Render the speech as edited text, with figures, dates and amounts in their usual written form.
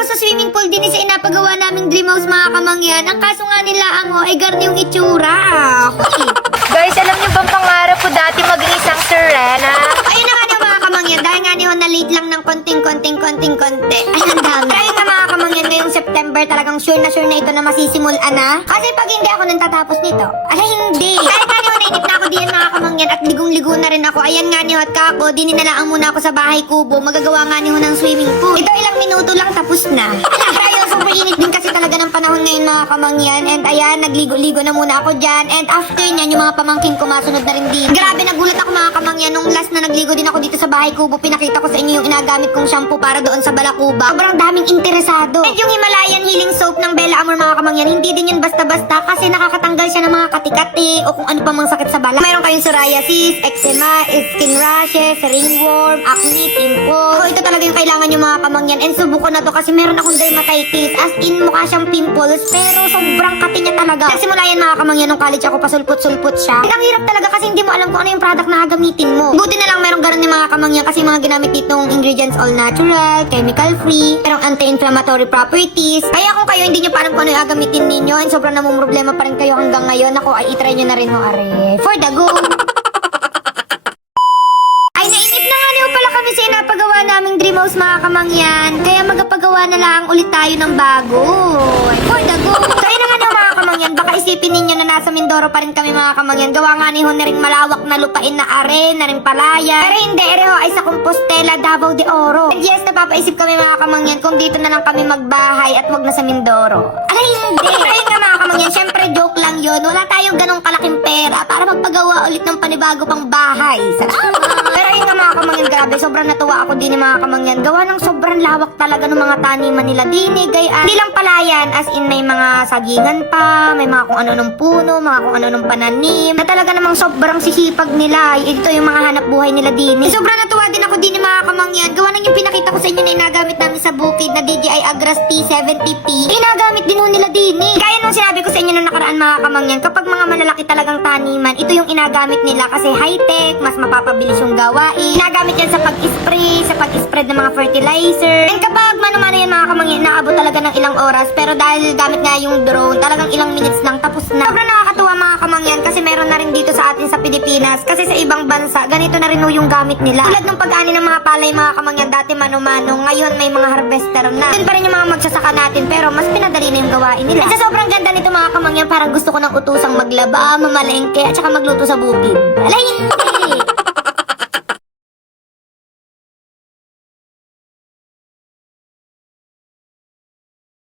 Tapos sa swimming pool din isa inapagawa naming dream house mga kamangyan. Ang kaso nga nila ay garni yung itsura. Guys, alam niyo bang pangarap ko dati maging isang sirena? Ayun na nga niyo mga kamangyan. Dahil nga niyo na late lang ng konting. Ay, ang dami. Ayun na mga kamangyan, ngayong September talagang sure na ito na masisimulan na. Kasi pag hindi ako nang tatapos nito, ay hindi. Dahil nga niyo nainip na ako diyan mga kamangyan at ligong-ligo na rin ako. Ayan nga niyo at kako, dininalaan muna ako sa bahay kubo. Magagawa nga niyo ng swimming pool. Ito ilang minuto lang tapos na. Kaya super init din kasi talaga ng panahon ngayon mga kamangyan. And ayan, nagligo-ligo na muna ako dyan. And after nyan, yung mga pamangkin ko masunod na rin din. Grabe, nagulat ako mga kamangyan. Nung last na nagligo din ako dito sa bahay kubo, pinakita ko sa inyo yung inagamit kong shampoo para doon sa balakuba. Sobrang daming interesado. And yung Himalayan Healing Soap ng Bella Amor mga kamangyan, hindi din yun basta-basta kasi nakakatanggal siya ng mga kati-kati o kung ano pa mang sakit sa balak. Mayroon kayong psoriasis, eczema, skin rashes, ringworm, acne, pimples. Ito talaga yung kailangan nyo mga kamangyan. And subuko na to kasi meron akong dermatitis. As in, mukha siyang pimples pero sobrang kati niya talaga. Nagsimula yan mga kamangyan nung college ako, pasulput-sulput siya. And ang hirap talaga kasi hindi mo alam kung ano yung product na gagamitin mo. Buti na lang meron ganun yung mga kamangyan kasi mga ginamit ditong ingredients all natural, chemical free, merong anti-inflammatory properties. Kaya kung kayo hindi nyo pa alam kung ano yung gagamitin ninyo and sobrang namumroblema pa rin kayo hanggang ngayon, ako ay itry nyo na rin mo are. For the go! Ay, nainip na nga niyo pala kami sa inapagawa naming dream house mga kamangyan. Kaya magapagawa na lang ulit tayo ng bago. For the go! So, ayun na nga niyo mga kamangyan. Baka isipin ninyo na nasa Mindoro pa rin kami mga kamangyan. Gawa nga niyo na rin malawak na lupain na are, na rin palayan. Pero hindi, ereho ay sa Compostela, Davao de Oro. And yes, napapaisip kami mga kamangyan kung dito na lang kami magbahay at wag na sa Mindoro. Ay, hindi! Ayun nga mga kamangyan, syempre joke lang yun. Wala tayong ganong kalaking pera para magpagawa ulit ng panibago pang bahay. Salamat! Pero ayun nga mga kamangyan, grabe, sobrang natuwa ako din mga kamangyan. Gawa ng sobrang lawak talaga ng mga taniman nila dini, gayaan. Hindi lang palayan, as in may mga sagingan pa, may mga kung ano ng puno, mga kung ano ng pananim, na talaga namang sobrang sisipag nila. Ito yung mga hanap buhay nila dini. Sobrang natuwa din ako din mga kamangyan. Gawa ng yung pinakita ko sa inyo na inagamit namin sa bukid na DJI Agras T70P. Inagamit din nila dini. Kaya nung sinabi ko sa inyo nung nakaraan mga kamangyan, kapag mga malalaki talagang taniman, ito yung inagamit nila kasi high-tech, mas mapapabilis yung gawain. Inagamit yan sa pag-spray, sa pag-spread ng mga fertilizer. And kapag mano-mano yan mga kamangyan, naabot talaga ng ilang oras. Pero dahil gamit nga yung drone, talagang ilang minutes lang tapos na. Sobrang nakakatuwa mga kamangyan kasi meron na rin dito sa atin sa Pilipinas. Kasi sa ibang bansa, ganito na rin yung gamit nila. Tulad ng pag-ani ng mga palay mga kamangyan, dati mano-mano, ngayon may mga harvester na. Yun pa rin yung mga magsasaka natin pero mas pinadali na yung gawain nila. At sa sobrang ganda nito mga kamangyan, parang gusto ko ng utusang maglaba, mamalengke at saka magluto sa bukid. Alay!